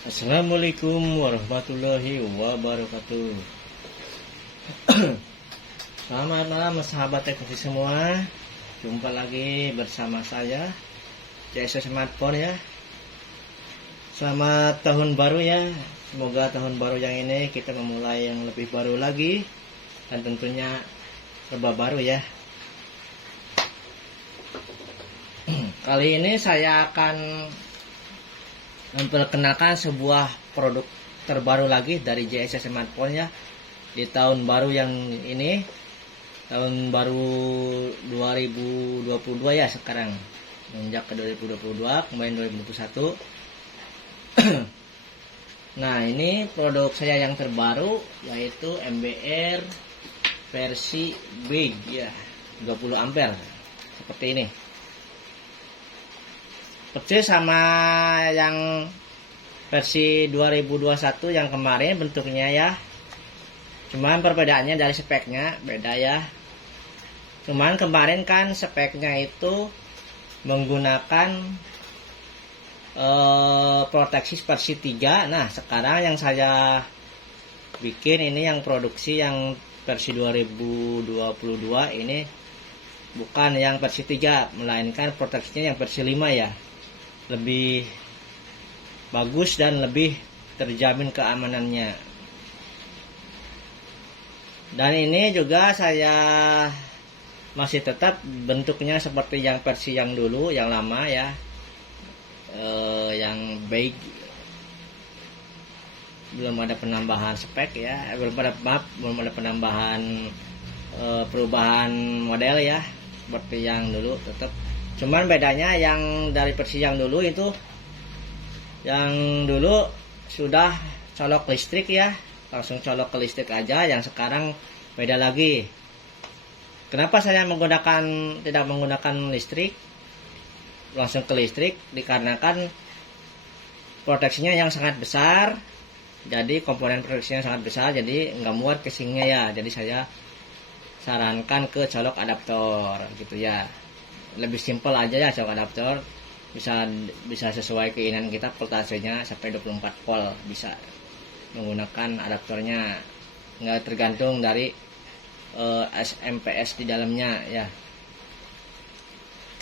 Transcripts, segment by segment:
Assalamualaikum warahmatullahi wabarakatuh. Selamat malam sahabat teknologi semua. Jumpa lagi bersama saya CS Smartphone ya. Selamat tahun baru ya. Semoga tahun baru yang ini kita memulai yang lebih baru lagi, dan tentunya serba baru ya. Kali ini saya akan memperkenalkan sebuah produk terbaru lagi dari JS Smartphone ya, di tahun baru yang ini, tahun baru 2022 ya sekarang, menginjak ke 2022 kemarin 2021. Nah, ini produk saya yang terbaru yaitu MBR versi big ya, 20 ampere seperti ini. Persis sama yang versi 2021 yang kemarin bentuknya ya. Cuman perbedaannya dari speknya beda ya. Cuman kemarin kan speknya itu menggunakan proteksi versi 3. Nah, sekarang yang saya bikin ini yang produksi yang versi 2022 ini bukan yang versi 3, melainkan proteksinya yang versi 5 ya. Lebih bagus dan lebih terjamin keamanannya. Dan ini juga saya masih tetap bentuknya seperti yang versi yang dulu, yang lama ya, yang baik. Belum ada penambahan spek ya, belum ada penambahan perubahan model ya, seperti yang dulu tetap. Cuman bedanya yang dari versi yang dulu itu, yang dulu sudah colok listrik ya, langsung colok ke listrik aja. Yang sekarang beda lagi. Kenapa saya tidak menggunakan listrik, langsung ke listrik? Dikarenakan proteksinya yang sangat besar. Jadi komponen proteksinya sangat besar, jadi nggak muat casingnya ya. Jadi saya sarankan ke colok adaptor gitu ya. Lebih simpel aja ya colok adaptor, bisa sesuai keinginan kita, voltasenya sampai 24 volt bisa menggunakan adaptornya, nggak tergantung dari SMPS di dalamnya ya.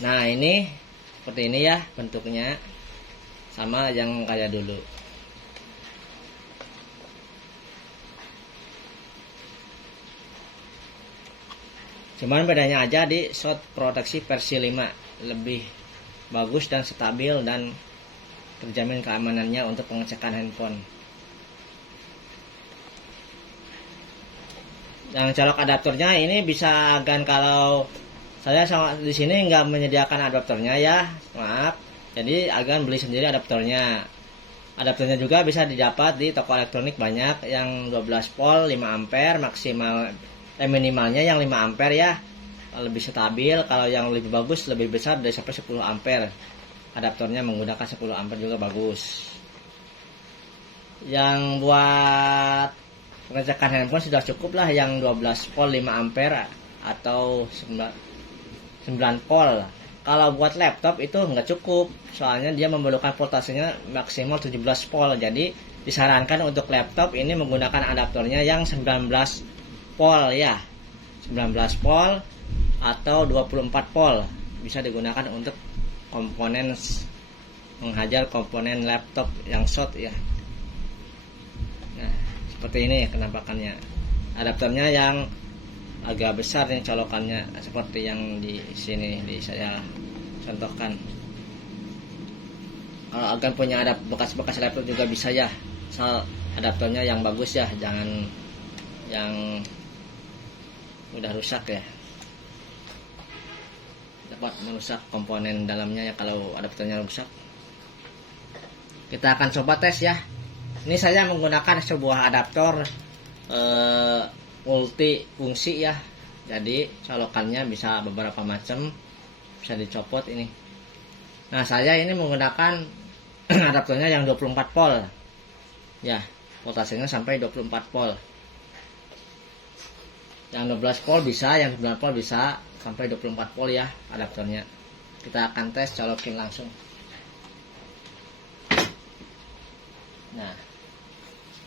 Nah, ini seperti ini ya bentuknya, sama yang kayak dulu. Cuman bedanya aja di shot proteksi versi 5 lebih bagus dan stabil dan terjamin keamanannya untuk pengecekan handphone. Yang colok adaptornya ini bisa gan, kalau saya di sini nggak menyediakan adaptornya ya, maaf. Jadi agan beli sendiri adaptornya. Adaptornya juga bisa didapat di toko elektronik banyak, yang 12 volt 5 ampere maksimal. Minimalnya yang 5 ampere ya, lebih stabil. Kalau yang lebih bagus, lebih besar dari sampai 10 ampere. Adaptornya menggunakan 10 ampere juga bagus. Yang buat pengecekan handphone sudah cukup lah yang 12 volt 5 ampere atau 9 volt. Kalau buat laptop itu nggak cukup, soalnya dia memerlukan voltasenya maksimal 17 volt. Jadi disarankan untuk laptop ini menggunakan adaptornya yang 19 volt ya, 19 volt atau 24 volt bisa digunakan untuk komponen menghajar komponen laptop yang short ya. Nah, seperti ini penampakannya. Adaptornya yang agak besar nih colokannya, seperti yang di sini saya contohkan. Kalau agan punya bekas-bekas laptop juga bisa ya, asal adaptornya yang bagus ya, jangan yang udah rusak ya, dapat merusak komponen dalamnya ya kalau adaptornya rusak. Kita akan coba tes ya. Ini saya menggunakan sebuah adaptor multi fungsi ya, jadi colokannya bisa beberapa macam, bisa dicopot ini. Nah, saya ini menggunakan adaptornya yang 24 volt ya, voltasenya sampai 24 volt. Yang 12 volt bisa, yang 9 volt bisa, sampai 24 volt ya adaptornya. Kita akan tes, colokin langsung. Nah,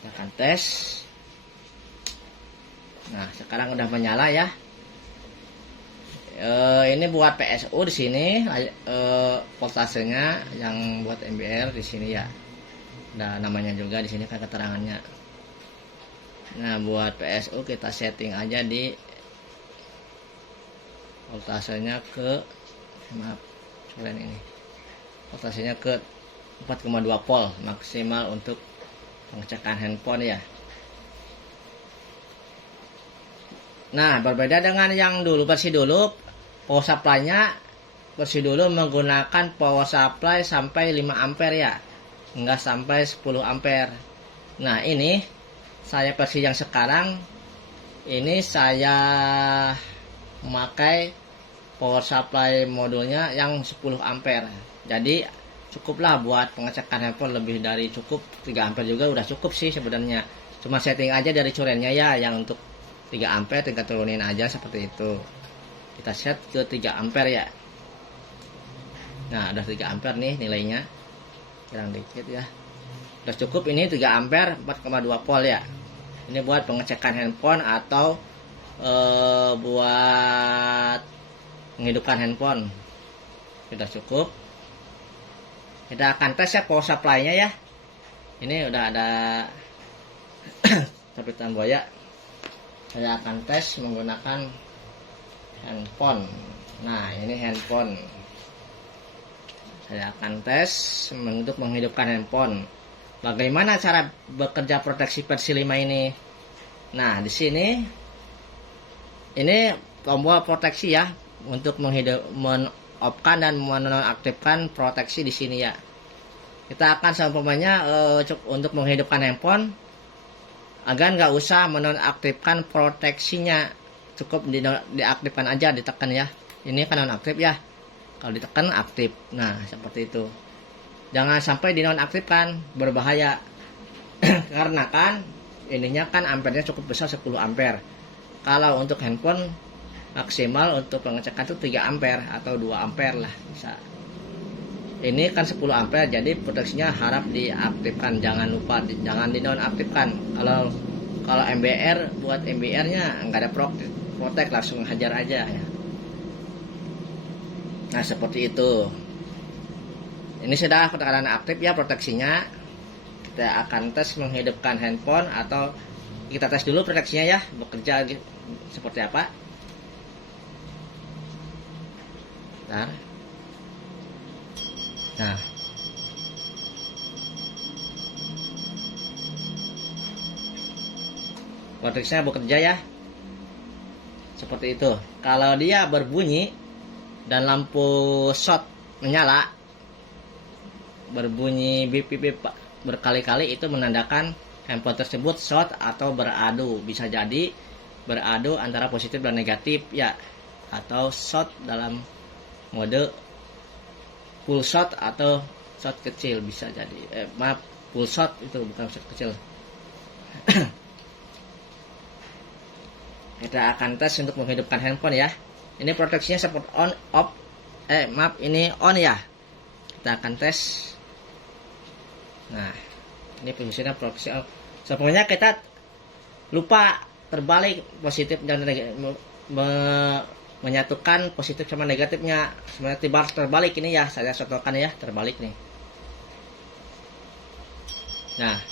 kita akan tes. Nah, sekarang udah menyala ya. Ini buat PSU di sini, voltasenya yang buat MBR di sini ya. Ada namanya juga di sini kan keterangannya. Nah, buat PSU kita setting aja di voltasenya ke, maaf, cobain ini. Voltasenya ke 4,2 volt maksimal untuk pengecekan handphone ya. Nah, berbeda dengan yang dulu, versi dulu power supply-nya versi dulu menggunakan power supply sampai 5 ampere ya, enggak sampai 10 ampere. Nah, ini saya versi yang sekarang ini saya memakai power supply modulnya yang 10 ampere. Jadi cukuplah buat pengecekan handphone, lebih dari cukup. 3 ampere juga udah cukup sih sebenarnya. Cuma setting aja dari curennya ya, yang untuk 3 ampere tinggal turunin aja seperti itu. Kita set ke 3 ampere ya. Nah, udah 3 ampere nih nilainya. Kurang dikit ya. Udah cukup ini 3 ampere 4,2 volt ya. Ini buat pengecekan handphone atau buat menghidupkan handphone. Sudah cukup. Kita akan tes ya power supply-nya ya. Ini udah ada sapitan buaya. Saya akan tes menggunakan handphone. Nah, ini handphone. Saya akan tes untuk menghidupkan handphone. Bagaimana cara bekerja proteksi versi 5 ini? Nah, di sini ini tombol proteksi ya, untuk men-off-kan dan menonaktifkan proteksi di sini ya. Kita akan seumpamanya untuk menghidupkan handphone, agar nggak usah menonaktifkan proteksinya, cukup diaktifkan aja, ditekan ya. Ini kan nonaktif ya, kalau ditekan aktif. Nah, seperti itu. Jangan sampai dinonaktifkan, berbahaya. Karena kan ininya kan ampernya cukup besar, 10 ampere. Kalau untuk handphone maksimal untuk pengecekan itu 3 ampere atau 2 ampere lah bisa. Ini kan 10 ampere, jadi proteksinya harap diaktifkan, jangan lupa, jangan dinonaktifkan. Kalau MBR, buat MBR-nya nggak ada protek, langsung hajar aja ya. Nah, seperti itu. Ini sudah tekanan aktif ya proteksinya. Kita akan tes menghidupkan handphone, atau kita tes dulu proteksinya ya, bekerja seperti apa. Bentar. Nah, proteksinya bekerja ya, seperti itu. Kalau dia berbunyi dan lampu shot menyala, berbunyi bip bip bip berkali-kali, itu menandakan handphone tersebut short atau beradu. Bisa jadi beradu antara positif dan negatif ya, atau short dalam mode full shot atau shot kecil, bisa jadi. Maaf, full shot itu bukan shot kecil. Kita akan tes untuk menghidupkan handphone ya. Ini proteksinya support on off. Maaf, ini on ya. Kita akan tes. Nah, ini posisinya proteksi on. Sebenarnya kita lupa terbalik positif dan negatif, menyatukan positif sama negatifnya. Sebenarnya tiba terbalik ini ya, saya contohkan ya, terbalik nih. Nah,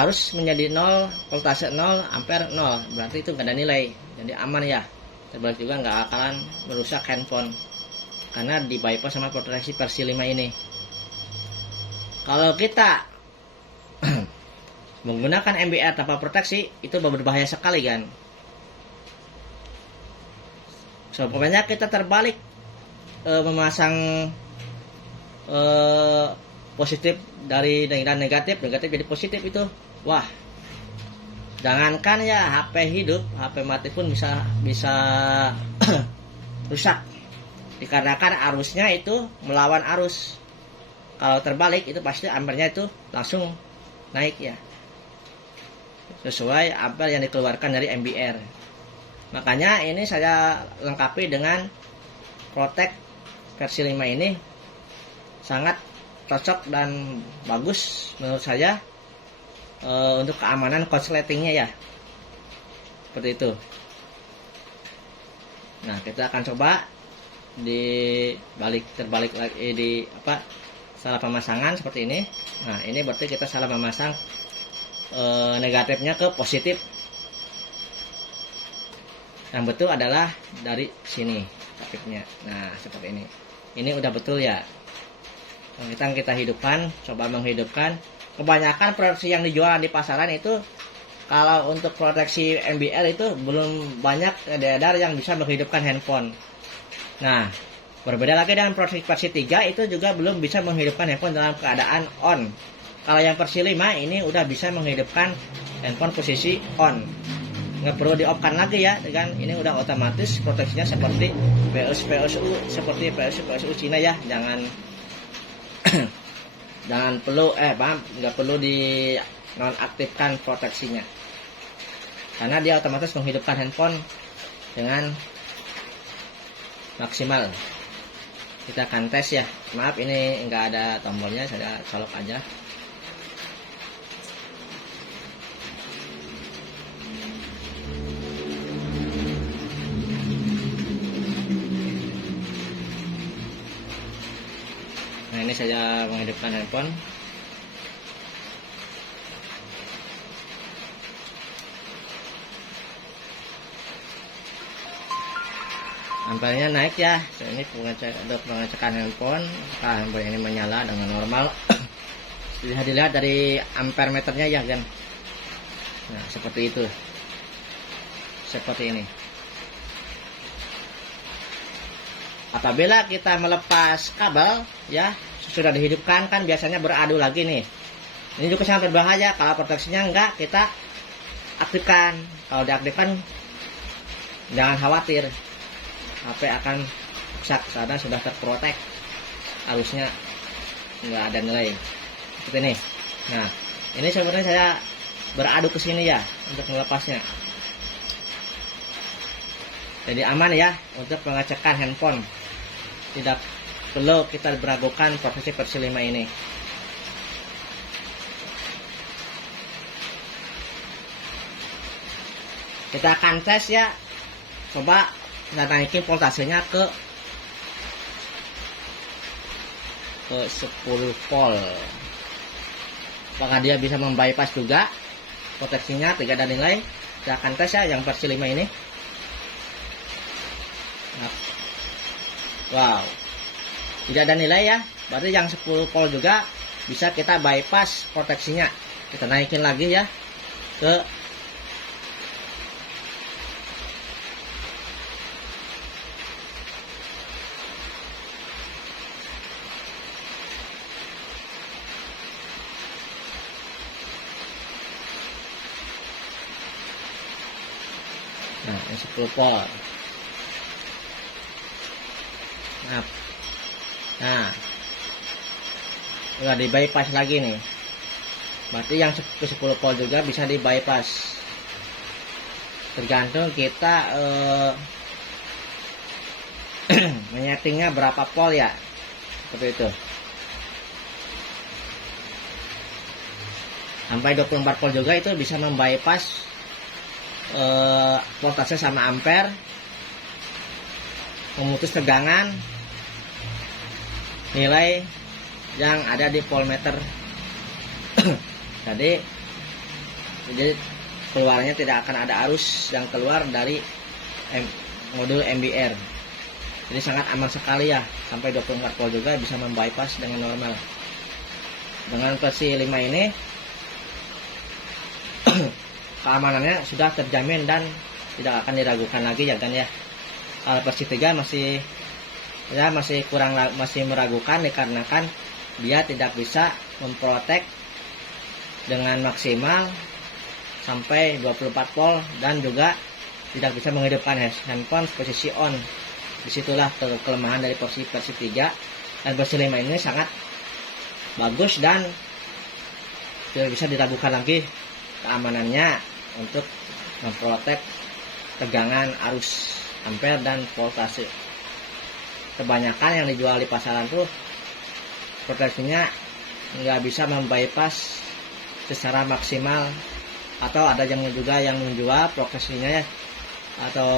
arus menjadi 0, voltase 0, ampere 0, berarti itu nggak ada nilai, jadi aman ya. Terbalik juga nggak akan merusak handphone, karena di bypass sama proteksi versi 5 ini. Kalau kita menggunakan MBR tanpa proteksi, itu berbahaya sekali kan. Pokoknya kita terbalik, memasang positif dari negatif jadi positif itu, wah, jangankan ya HP hidup, HP mati pun bisa rusak, dikarenakan arusnya itu melawan arus. Kalau terbalik itu pasti ampernya itu langsung naik ya, sesuai ampere yang dikeluarkan dari MBR. Makanya ini saya lengkapi dengan Protect versi 5 ini, sangat cocok dan bagus menurut saya untuk keamanan korsletingnya ya, seperti itu. Nah, kita akan coba terbalik lagi di salah pemasangan seperti ini. Nah, ini berarti kita salah memasang negatifnya ke positif. Yang betul adalah dari sini negatifnya. Nah, seperti ini. Ini udah betul ya. Kita hidupkan, coba menghidupkan. Kebanyakan proteksi yang dijual di pasaran itu, kalau untuk proteksi MBR itu belum banyak edar yang bisa menghidupkan handphone. Nah, berbeda lagi dengan proteksi versi 3, itu juga belum bisa menghidupkan handphone dalam keadaan on. Kalau yang versi 5 ini udah bisa menghidupkan handphone posisi on. Nggak perlu di off kan lagi ya, kan ini udah otomatis proteksinya seperti PSU Cina ya. Jangan perlu nggak perlu di nonaktifkan proteksinya, karena dia otomatis menghidupkan handphone dengan maksimal. Kita akan tes ya. Maaf, ini nggak ada tombolnya, saya colok aja. Nah, ini saya menghidupkan handphone. Ampernya naik ya. Ini pengecekan handphone. Handphone ini menyala dengan normal. Dilihat dari ampere meternya ya kan. Nah, seperti itu. Seperti ini. Apabila kita melepas kabel ya, sudah dihidupkan kan biasanya beradu lagi nih. Ini juga sangat berbahaya kalau proteksinya enggak kita aktifkan. Kalau diaktifkan jangan khawatir, HP akan rusak karena sudah terprotek, arusnya enggak ada nilai seperti ini. Nah, ini sebenarnya saya beradu ke sini ya untuk melepasnya. Jadi aman ya untuk pengecekan handphone. Tidak perlu kita meragukan proteksi versi 5 ini. Kita akan tes ya. Coba kita naikin voltasenya ke 10 volt. Apakah dia bisa membypass juga proteksinya, tidak ada nilai. Kita akan tes ya yang versi 5 ini. Wow, tidak ada nilai ya. Berarti yang 10 volt juga bisa kita bypass proteksinya. Kita naikin lagi ya ke nah, 10 volt. Nah, udah di bypass lagi nih. Berarti yang 10 volt juga bisa di bypass. Tergantung kita menyetingnya berapa volt ya, seperti itu. Sampai 24 volt juga itu bisa membypass voltase sama ampere, memutus tegangan nilai yang ada di voltmeter. Jadi keluarnya tidak akan ada arus yang keluar dari modul MBR. Jadi sangat aman sekali ya, sampai 24 volt juga bisa membypass dengan normal. Dengan versi 5 ini keamanannya sudah terjamin dan tidak akan diragukan lagi ya kan ya. Versi 3 masih meragukan dikarenakan dia tidak bisa memprotek dengan maksimal sampai 24 volt dan juga tidak bisa menghidupkan handphone posisi on. Disitulah kelemahan dari versi 3, dan versi 5 ini sangat bagus dan tidak bisa diragukan lagi keamanannya untuk memprotek tegangan arus ampere dan voltase. Kebanyakan yang dijual di pasaran tuh proteksinya nggak bisa membypass secara maksimal, atau ada yang juga yang menjual proteksinya ya, atau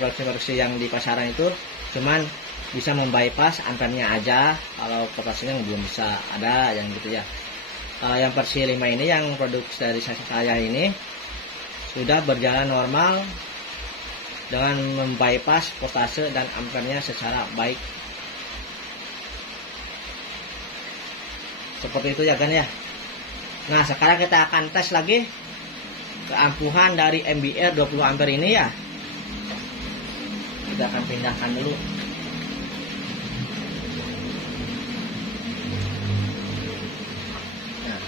proteksi yang di pasaran itu cuman bisa membypass ampernya aja, kalau proteksinya belum bisa, ada yang gitu ya. Kalau yang versi 5 ini yang produk dari saya ini sudah berjalan normal dengan membypass voltase dan ampernya secara baik. Seperti itu ya kan ya. Nah sekarang kita akan tes lagi keampuhan dari MBR 20 ampere ini ya. Kita akan pindahkan dulu. Nah,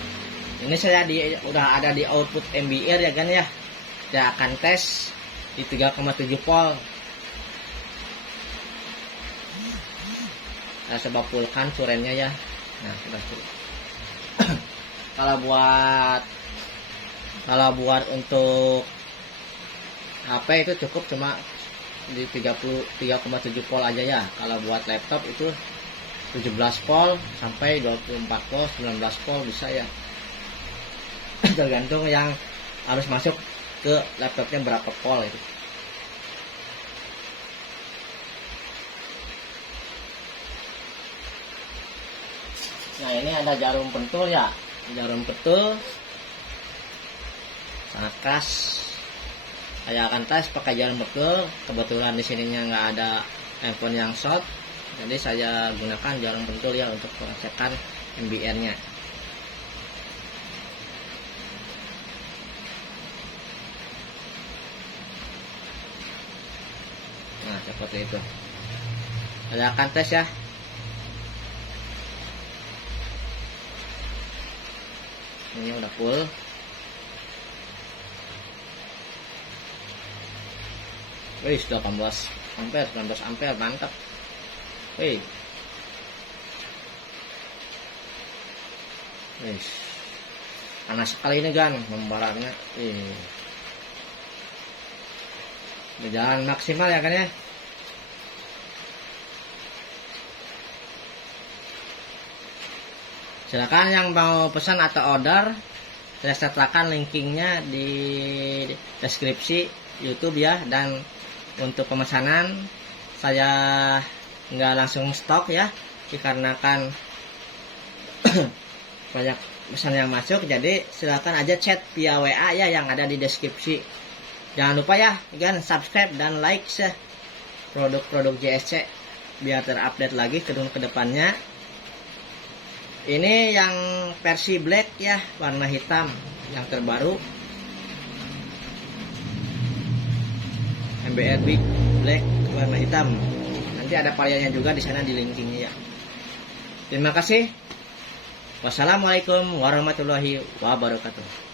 ini saya udah ada di output MBR ya kan ya. Saya akan tes di 3,7 volt. Saya coba fullkan curennya ya. Nah, sudah full. Kalau buat untuk HP itu cukup cuma di 3,7 volt aja ya. Kalau buat laptop itu 17 volt sampai 24 volt, 19 volt bisa ya. Tergantung yang harus masuk ke laptopnya berapa volt itu. Nah ini ada jarum pentul ya, jarum pentul sangat keras. Saya akan tes pakai jarum pentul. Kebetulan di sininya nggak ada handphone yang short, jadi saya gunakan jarum pentul ya untuk pengecekan MBR-nya. Nah seperti itu. Saya akan tes ya. Ini udah full. Wih, sudah 18 ampere, 19 ampere, mantap. Wih. Wih. Panas sekali ini kan membarannya. Berjalan maksimal ya kan ya. Silakan yang mau pesan atau order, saya sertakan linkingnya di deskripsi YouTube ya. Dan untuk pemesanan saya nggak langsung stok ya, dikarenakan banyak pesan yang masuk. Jadi silakan aja chat via WA ya yang ada di deskripsi. Jangan lupa ya kan subscribe dan like ya produk-produk JSC biar terupdate lagi ke depannya. Ini yang versi black ya, warna hitam yang terbaru. MBR Big Black warna hitam. Nanti ada variannya juga di sana di linkingnya ya. Terima kasih. Wassalamualaikum warahmatullahi wabarakatuh.